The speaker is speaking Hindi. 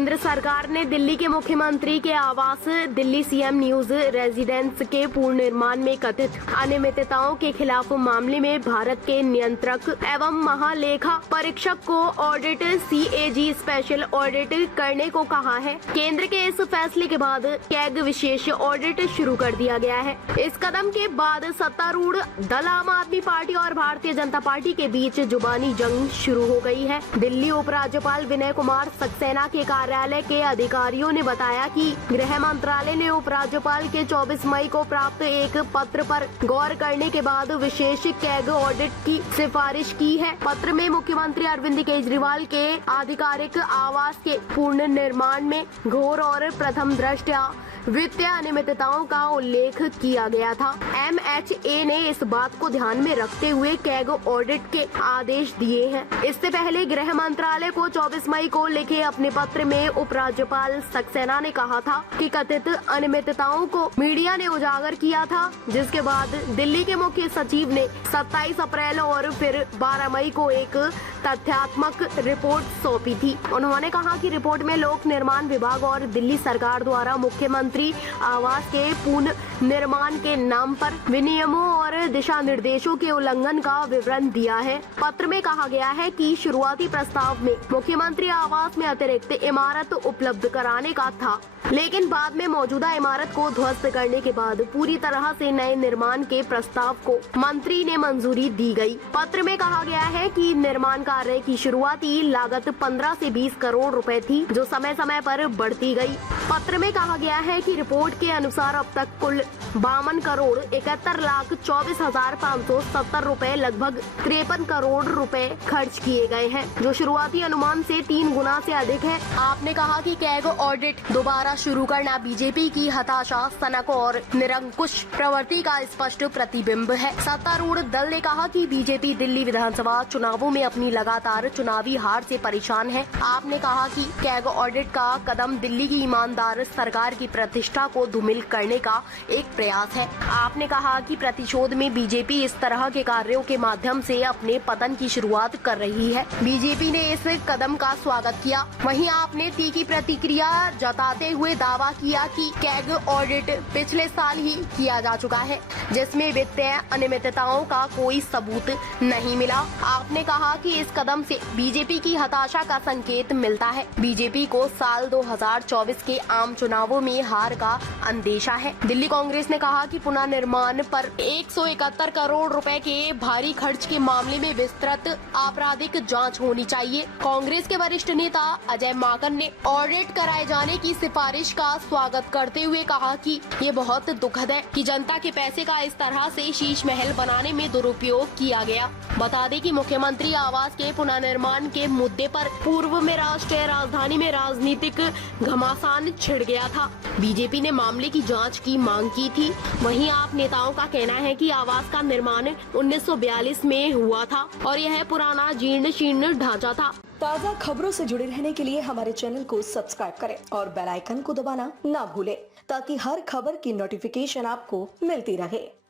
केंद्र सरकार ने दिल्ली के मुख्यमंत्री के आवास दिल्ली सीएम न्यूज रेजिडेंस के पुनर्निर्माण में कथित अनियमितताओं के खिलाफ मामले में भारत के नियंत्रक एवं महालेखा परीक्षक को ऑडिट CAG स्पेशल ऑडिट करने को कहा है। केंद्र के इस फैसले के बाद कैग विशेष ऑडिट शुरू कर दिया गया है। इस कदम के बाद सत्तारूढ़ दल आम आदमी पार्टी और भारतीय जनता पार्टी के बीच जुबानी जंग शुरू हो गई है। दिल्ली उपराज्यपाल विनय कुमार सक्सेना के कार्यालय के अधिकारियों ने बताया कि गृह मंत्रालय ने उपराज्यपाल के 24 मई को प्राप्त एक पत्र पर गौर करने के बाद विशेष कैग ऑडिट की सिफारिश की है। पत्र में मुख्यमंत्री अरविंद केजरीवाल के आधिकारिक आवास के पुनर्निर्माण में घोर और प्रथम दृष्टया वित्तीय अनियमितताओं का उल्लेख किया गया था। MHA ने इस बात को ध्यान में रखते हुए कैग ऑडिट के आदेश दिए हैं। इससे पहले गृह मंत्रालय को 24 मई को लिखे अपने पत्र में उपराज्यपाल सक्सेना ने कहा था कि कथित अनियमितताओं को मीडिया ने उजागर किया था, जिसके बाद दिल्ली के मुख्य सचिव ने 27 अप्रैल और फिर 12 मई को एक तथ्यात्मक रिपोर्ट सौंपी थी। उन्होंने कहा कि रिपोर्ट में लोक निर्माण विभाग और दिल्ली सरकार द्वारा मुख्यमंत्री आवास के पुनर्निर्माण के नाम पर विनियमों और दिशा निर्देशों के उल्लंघन का विवरण दिया है। पत्र में कहा गया है कि शुरुआती प्रस्ताव में मुख्यमंत्री आवास में अतिरिक्त इमारत उपलब्ध कराने का था, लेकिन बाद में मौजूदा इमारत को ध्वस्त करने के बाद पूरी तरह से नए निर्माण के प्रस्ताव को मंत्री ने मंजूरी दी गई। पत्र में कहा गया है कि निर्माण कार्य की शुरुआती लागत 15 से 20 करोड़ रुपए थी, जो समय समय पर बढ़ती गई। पत्र में कहा गया है कि रिपोर्ट के अनुसार अब तक कुल 52 करोड़ 71,24,570 रुपए, लगभग 53 करोड़ रुपए खर्च किए गए हैं, जो शुरुआती अनुमान से 3 गुना से अधिक है। आपने कहा कि कैग ऑडिट दोबारा शुरू करना बीजेपी की हताशा, सनक और निरंकुश प्रवृत्ति का स्पष्ट प्रतिबिंब है। सत्तारूढ़ दल ने कहा कि बीजेपी दिल्ली विधानसभा चुनावों में अपनी लगातार चुनावी हार से परेशान है। आपने कहा कि कैग ऑडिट का कदम दिल्ली की ईमानदार सरकार की प्रतिष्ठा को धूमिल करने का एक प्रयास है। आपने कहा कि प्रतिशोध में बीजेपी इस तरह के कार्यों के माध्यम से अपने पतन की शुरुआत कर रही है। बीजेपी ने इस कदम का स्वागत किया। वहीं आपने तीखी प्रतिक्रिया जताते हुए दावा किया कि कैग ऑडिट पिछले साल ही किया जा चुका है, जिसमें वित्तीय अनियमितताओं का कोई सबूत नहीं मिला। आपने कहा कि इस कदम से बीजेपी की हताशा का संकेत मिलता है। बीजेपी को साल 2024 के आम चुनावों में हार का अंदेशा है। दिल्ली कांग्रेस ने कहा कि पुनर्निर्माण पर 171 करोड़ रुपए के भारी खर्च के मामले में विस्तृत आपराधिक जांच होनी चाहिए। कांग्रेस के वरिष्ठ नेता अजय माकन ने ऑडिट कराए जाने की सिफारिश का स्वागत करते हुए कहा कि ये बहुत दुखद है कि जनता के पैसे का इस तरह से शीश महल बनाने में दुरुपयोग किया गया। बता दें कि मुख्यमंत्री आवास के पुनर्निर्माण के मुद्दे पर पूर्व में राष्ट्रीय राजधानी में राजनीतिक घमासान छिड़ गया था। बीजेपी ने मामले की जांच की मांग की थी। वहीं आप नेताओं का कहना है कि आवास का निर्माण 1942 में हुआ था और यह पुराना जीर्ण शीर्ण ढांचा था। ताज़ा खबरों से जुड़े रहने के लिए हमारे चैनल को सब्सक्राइब करें और बेल आइकन को दबाना ना भूलें, ताकि हर खबर की नोटिफिकेशन आपको मिलती रहे।